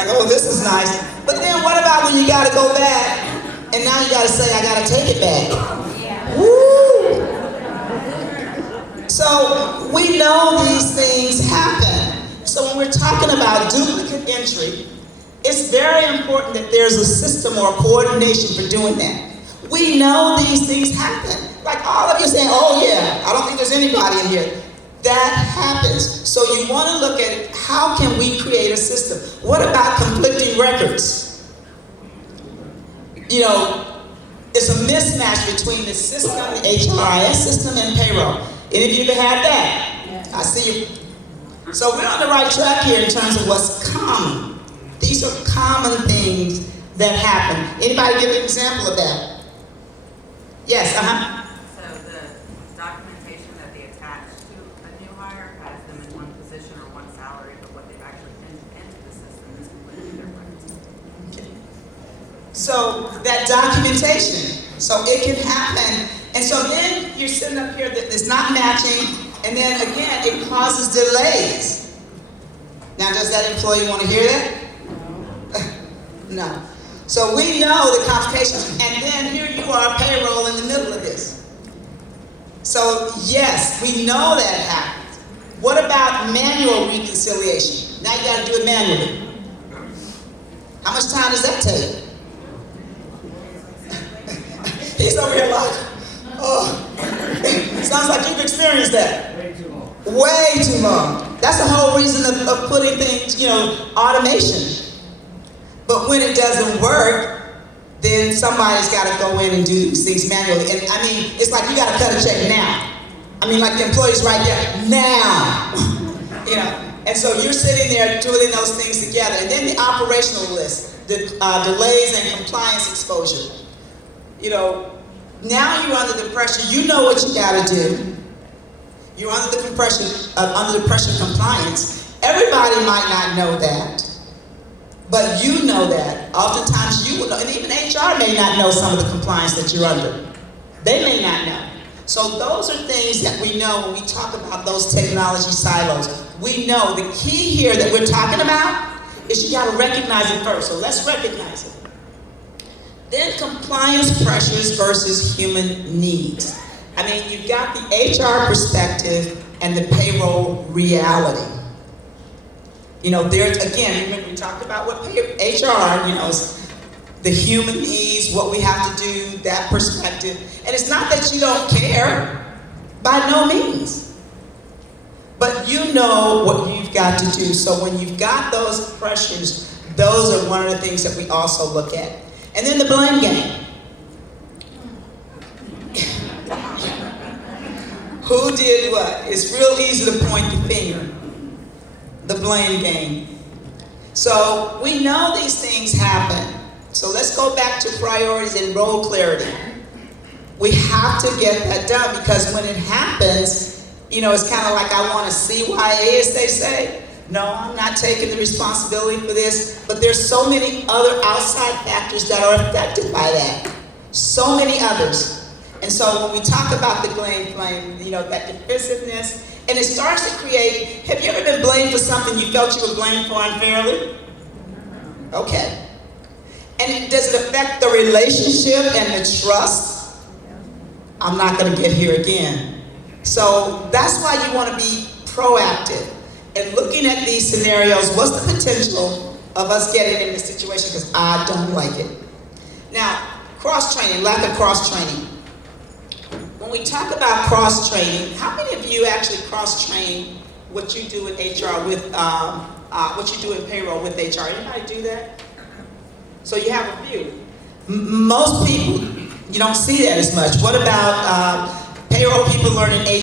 like, oh, this is nice. But then what about when you got to go back and now you got to say, I got to take it back? Woo! So we know these things happen. So when we're talking about duplicate entry, it's very important that there's a system or a coordination for doing that. We know these things happen. Like all of you saying, oh yeah, I don't think there's anybody in here. That happens. So you want to look at how can we create a system? What about conflicting records? You know, it's a mismatch between the system, the HRIS system, and payroll. Any of you ever had that? Yes. I see you. So we're on the right track here in terms of what's common. These are common things that happen. Anybody give an example of that? Yes, So the documentation that they attach to a new hire has them in one position or one salary, but what they've actually entered into the system is completely different. Okay. So that documentation, so it can happen. And so then you're sitting up here that it's not matching, and then again, it causes delays. Now, does that employee want to hear that? No. So we know the complications, and then here you are, payroll in the middle of this. So yes, we know that happens. What about manual reconciliation? Now you got to do it manually. How much time does that take? He's over here like, oh, sounds like you've experienced that. Way too long. Way too long. That's the whole reason of putting things, automation. But when it doesn't work, then somebody's got to go in and do these things manually. And I mean, it's like you got to cut a check now. I mean, like the employee's right there, now. And so you're sitting there doing those things together. And then the operational list, the delays and compliance exposure. Now you're under the pressure. You know what you got to do. You're under the pressure of compliance. Everybody might not know that. But you know that. Oftentimes you will know, and even HR may not know some of the compliance that you're under. They may not know. So those are things that we know when we talk about those technology silos. We know the key here that we're talking about is you got to recognize it first. So let's recognize it. Then compliance pressures versus human needs. I mean, you've got the HR perspective and the payroll reality. There's, again, remember we talked about what HR, is the human needs, what we have to do, that perspective. And it's not that you don't care, by no means. But you know what you've got to do. So when you've got those pressures, those are one of the things that we also look at. And then the blame game. Who did what? It's real easy to point the finger. The blame game. So we know these things happen. So let's go back to priorities and role clarity. We have to get that done because when it happens, it's kind of like I want to CYA, as they say. No, I'm not taking the responsibility for this. But there's so many other outside factors that are affected by that. So many others. And so when we talk about the blame, that defensiveness, and it starts to create, have you ever been blamed for something you felt you were blamed for unfairly? Okay. And does it affect the relationship and the trust? I'm not going to get here again. So that's why you want to be proactive and looking at these scenarios. What's the potential of us getting in this situation? Because I don't like it. Now, cross-training, lack of cross-training. When we talk about cross-training, how many of you actually cross-train what you do in HR with, what you do in payroll with HR? Anybody do that? So you have a few. Most people, you don't see that as much. What about payroll people learning HR?